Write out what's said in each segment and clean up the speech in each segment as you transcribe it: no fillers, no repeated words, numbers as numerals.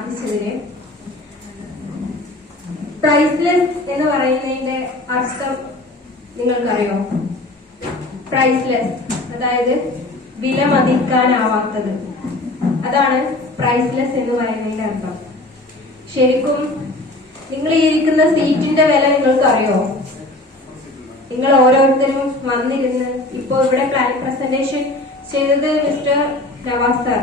പ്രാർത്ഥിച്ചതിന്. Priceless എന്ന് പറയുന്നതിന്റെ അർത്ഥം നിങ്ങൾക്കറിയോ? പ്രൈസ്ലെസ് അതായത് വിലമതിക്കാനാവാത്തത്. അതാണ് പ്രൈസ്ലെസ് എന്ന് പറയുന്നതിന്റെ അർത്ഥം. ശരിക്കും നിങ്ങൾ ഈ ഇരിക്കുന്ന സീറ്റിന്റെ വില നിങ്ങൾക്ക് അറിയോ? നിങ്ങൾ ഓരോരുത്തരും വന്നിരുന്ന് ഇപ്പോ ഇവിടെ പ്ലാൻ പ്രസന്റേഷൻ ചെയ്തത് മിസ്റ്റർ നവാസ് സാർ.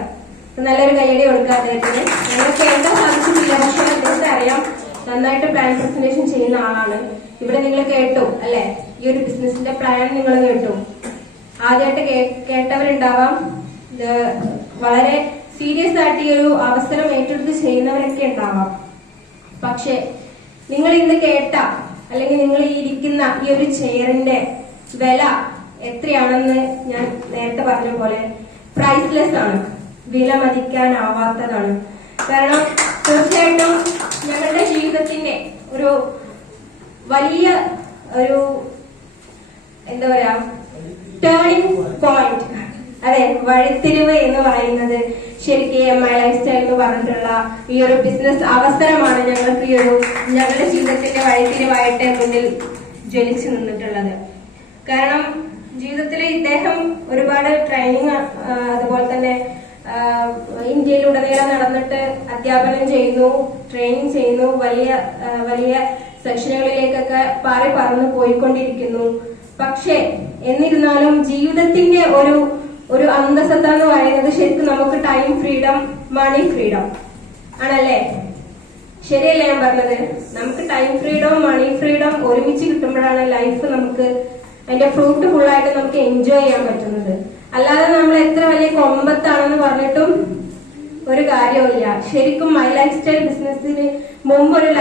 നല്ലൊരു കൈയടി കൊടുക്കാൻ അദ്ദേഹത്തിന്. നിങ്ങൾക്ക് എന്താ സാധിച്ചിട്ടില്ല, പക്ഷെ അദ്ദേഹത്തെ അറിയാം, നന്നായിട്ട് പ്ലാൻ പ്രസന്റേഷൻ ചെയ്യുന്ന ആളാണ്. ഇവിടെ നിങ്ങൾ കേട്ടു അല്ലെ, ഈ ഒരു ബിസിനസിന്റെ പ്ലാൻ നിങ്ങൾ കേട്ടു. ആദ്യമായിട്ട് കേട്ടവരുണ്ടാവാം, വളരെ സീരിയസ് ആയിട്ട് ഈ ഒരു അവസരം ഏറ്റെടുത്ത് ചെയ്യുന്നവരൊക്കെ ഉണ്ടാവാം. പക്ഷെ നിങ്ങൾ ഇന്ന് കേട്ട അല്ലെങ്കിൽ നിങ്ങൾ ഈ ഇരിക്കുന്ന ഈ ഒരു ചെയറിന്റെ വില എത്രയാണെന്ന് ഞാൻ നേരത്തെ പറഞ്ഞ പോലെ പ്രൈസ്ലെസ് ആണ്, വിലമതിക്കാനാവാത്തതാണ്. കാരണം തീർച്ചയായിട്ടും ഞങ്ങളുടെ ജീവിതത്തിന്റെ ഒരു വലിയ ഒരു എന്താ പറയാ ടേണിംഗ് പോയിന്റ്, അതെ, വഴിത്തിരിവ് എന്ന് പറയുന്നത് ശരിക്കും MI ലൈഫ് സ്റ്റൈൽ എന്ന് പറഞ്ഞിട്ടുള്ള ഈ ഒരു ബിസിനസ് അവസരമാണ് ഞങ്ങൾക്ക് ഈ ഒരു ഞങ്ങളുടെ ജീവിതത്തിന്റെ വഴിത്തിരിവായിട്ട് മുന്നിൽ ജ്വലിച്ചു നിന്നിട്ടുള്ളത്. കാരണം ജീവിതത്തിൽ ഇദ്ദേഹം ഒരുപാട് ട്രെയിനിങ്, അതുപോലെ തന്നെ ഇന്ത്യയിലുടനീളം നടന്നിട്ട് അധ്യാപനം ചെയ്യുന്നു, ട്രെയിനിങ് ചെയ്യുന്നു, വലിയ വലിയ സെക്ഷനുകളിലേക്കൊക്കെ പാറി പറന്ന് പോയിക്കൊണ്ടിരിക്കുന്നു. പക്ഷെ എന്നിരുന്നാലും ജീവിതത്തിന്റെ ഒരു അന്തസത്ത എന്ന് പറയുന്നത് ശരിക്കും നമുക്ക് ടൈം ഫ്രീഡം, മണി ഫ്രീഡം ആണല്ലേ? ശരിയല്ലേ ഞാൻ പറഞ്ഞത്? നമുക്ക് ടൈം ഫ്രീഡം, മണി ഫ്രീഡം ഒരുമിച്ച് കിട്ടുമ്പോഴാണ് ലൈഫ് നമുക്ക് അതിന്റെ ഫ്രൂട്ട് ഫുള്ളായിട്ട് നമുക്ക് എൻജോയ് ചെയ്യാൻ പറ്റുന്നത്. അല്ലാതെ നമ്മൾ എത്ര വലിയ കൊമ്പത്താണെന്ന് പറഞ്ഞിട്ടും ഒരു കാര്യമില്ല. ശരിക്കും മൈ ലൈഫ് സ്റ്റൈൽ ബിസിനസ്സിന് മുമ്പ് ഒരു